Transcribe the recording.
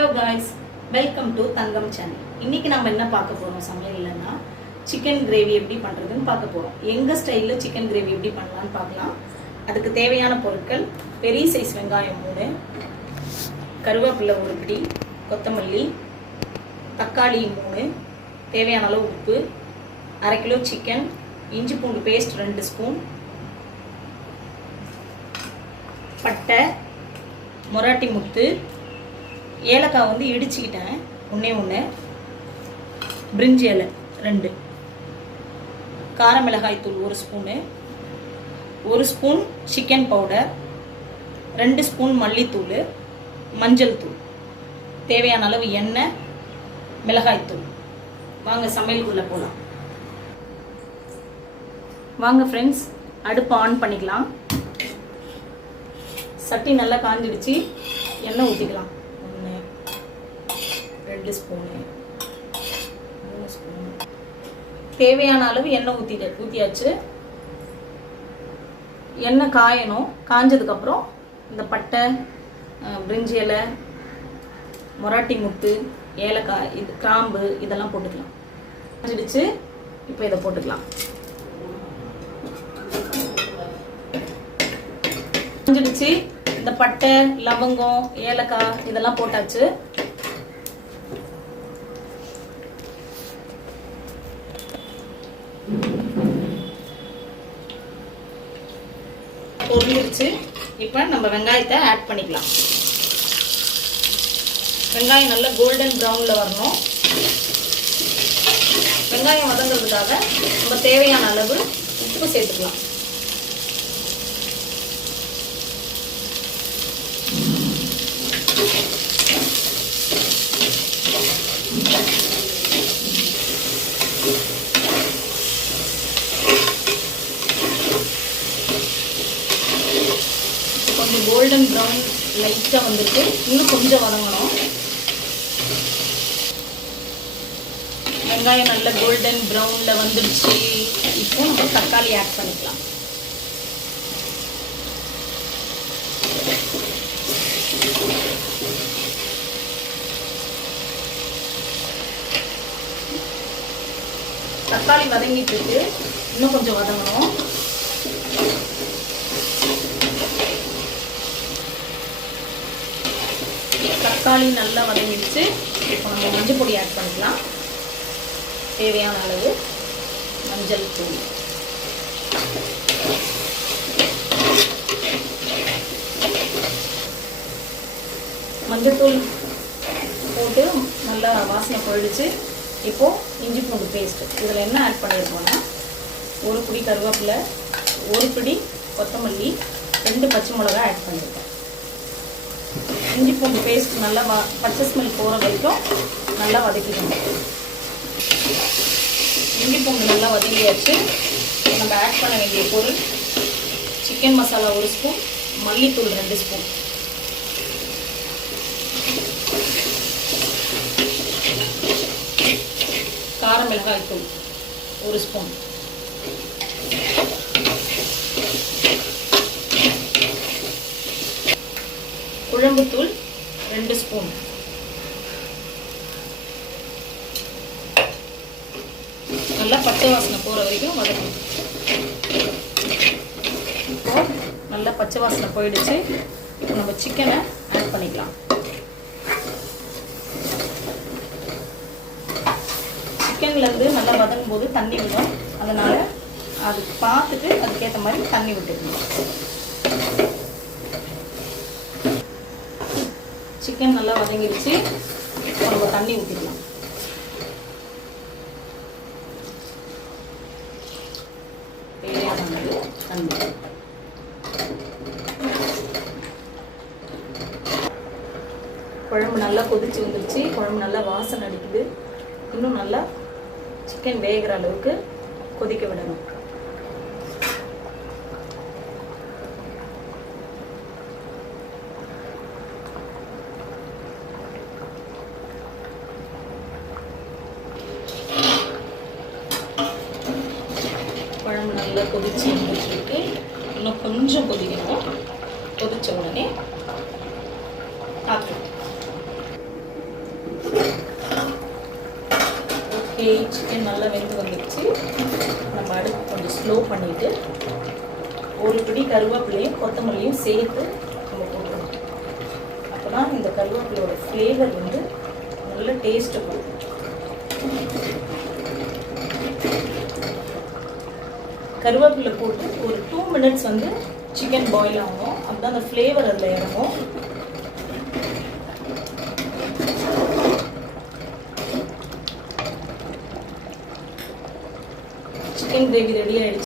Hello guys, welcome to Thangam channel. இன்னைக்கு நம்ம என்ன பார்க்க போறோம் சமையல்னா சிக்கன் கிரேவி எப்படி பண்றதுன்னு பார்க்க போறோம். எங்க ஸ்டைல்ல சிக்கன் கிரேவி எப்படி பண்ணலாம்னு பார்க்கலாம். அதுக்கு தேவையான பொருட்கள்: பெரிய சைஸ் வெங்காயம் 3, கருவேப்பிலை 1 பிடி, கொத்தமல்லி, தக்காளி 3, தேவையான அளவு உப்பு, 1/2 கிலோ சிக்கன், இஞ்சி பூண்டு பேஸ்ட் 2 ஸ்பூன், பட்டை, மொராட்டி முத்து, ஏலக்காய் வந்து இடிச்சுக்கிட்டேன் ஒன்று, பிரிஞ்சி இலை 2, கார மிளகாய் தூள் 1 spoon, 1 spoon chicken powder, 2 spoon மல்லித்தூள், மஞ்சள் தூள், தேவையான அளவு எண்ணெய், மிளகாய் தூள். வாங்க சமையலுக்குள்ளே போகலாம். வாங்க ஃப்ரெண்ட்ஸ், அடுப்பு ஆன் பண்ணிக்கலாம். சட்டி நல்லா காஞ்சிடுச்சு. எண்ணெய் ஊற்றிக்கலாம். 1, 2 ஸ்பூனு, 3 ஸ்பூன், தேவையான அளவு எண்ணெய் ஊற்றியாச்சு. எண்ணெய் காயணும். காஞ்சதுக்கப்புறம் இந்த பட்டை, பிரிஞ்சி இலை, மொராட்டி முத்து, ஏலக்காய், இது கிராம்பு இதெல்லாம் போட்டுக்கலாம். காஞ்சிடுச்சு. இப்போ இதை போட்டுக்கலாம். காஞ்சிடுச்சு. இந்த பட்டை, லவங்கம், ஏலக்காய் இதெல்லாம் போட்டாச்சு. பொரிஞ்சிருச்சு. இப்போ நம்ம வெங்காயத்தை ஆட் பண்ணிக்கலாம். வெங்காயம் நல்லா கோல்டன் ப்ரௌனில் வரணும். வெங்காயம் வதங்கிறதுக்காக நம்ம தேவையான அளவு உப்பு சேர்த்துக்கலாம். கொஞ்சம் கோல்டன் ப்ரௌன் லைட்டாக வந்துருக்கு. இன்னும் கொஞ்சம் வதங்கணும். வெங்காயம் நல்ல கோல்டன் ப்ரௌனில் வந்துடுச்சு. இப்போ நம்ம தக்காளி ஆட் பண்ணிக்கலாம். தக்காளி வதங்கிட்டு இருக்கு. இன்னும் கொஞ்சம் வதங்கணும். தக்காளி நல்லா வதங்கிடுச்சு. இப்போ நம்ம மஞ்சள் பொடி ஆட் பண்ணிக்கலாம். தேவையான அளவு மஞ்சள் தூள், மஞ்சள் போட்டு நல்லா வாசனை போயிடுச்சு. இப்போது இஞ்சி பூண்டு பேஸ்ட்டு. இதில் என்ன ஆட் பண்ணியிருக்கோன்னா 1 பிடி கருவேப்பிலை, 1 பிடி கொத்தமல்லி, 2 பச்சை மிளகாய் ஆட் பண்ணியிருக்கேன். இஞ்சி பூண்டு பேஸ்ட் நல்லா பச்சை ஸ்மெல் போகிற வரைக்கும் நல்லா வதக்கிக்கணும். இஞ்சி பூண்டு நல்லா வதங்கியாச்சு. நம்ம ஆட் பண்ண வேண்டிய பொருள்: சிக்கன் மசாலா 1 ஸ்பூன், மல்லித்தூள் 2 ஸ்பூன், கார மிளகாய் தூள் 1 ஸ்பூன், குழம்புத்தூள் 2 ஸ்பூன், நல்லா பச்சை வாசனை போகிற வரைக்கும் வதக்கணும். இப்போ நல்லா பச்சை வாசனை போயிடுச்சு. இப்போ நம்ம சிக்கனை ஆட் பண்ணிக்கலாம். சிக்கன்லேருந்து நல்லா வதங்கும் போது தண்ணி விடும். அதனால் அதுக்கு பார்த்துட்டு அதுக்கேற்ற மாதிரி தண்ணி விட்டுக்கணும். சிக்கன் நல்லா வதங்கிடுச்சு. இப்போ நம்ம தண்ணி ஊற்றிக்கலாம். தேவையான அளவு தண்ணி. குழம்பு நல்லா கொதிச்சு வந்துடுச்சு. குழம்பு நல்லா வாசனை அடிக்குது. இன்னும் நல்லா சிக்கன் வேகிற அளவுக்கு கொதிக்க விடணும். குழம்பு நல்லா கொதிச்சு வந்துட்டு இன்னும் கொஞ்சம் கொதிக்கணும். கொதிச்ச உடனே ஆஃப். ஓகே, சிக்கன் நல்லா வெந்து வந்துடுச்சு. நம்ம அடுப்பு கொஞ்சம் ஸ்லோ பண்ணிவிட்டு ஒரு பிடி கருவேப்பிலையும் கொத்தமல்லியும் சேர்த்து நம்ம போட்டுருவோம். அப்போ தான் இந்த கருவேப்பிலையோட ஃப்ளேவர் வந்து நல்ல டேஸ்ட்டை கொடுக்கும். கருவேப்பிலை போட்டு ஒரு 2 மினிட்ஸ் வந்து சிக்கன் பாயில் ஆகும். அப்பதான் அந்த ஃப்ளேவர் அதில் இறங்கும். சிக்கன் கிரேவி ரெடி ஆயிடுச்சு.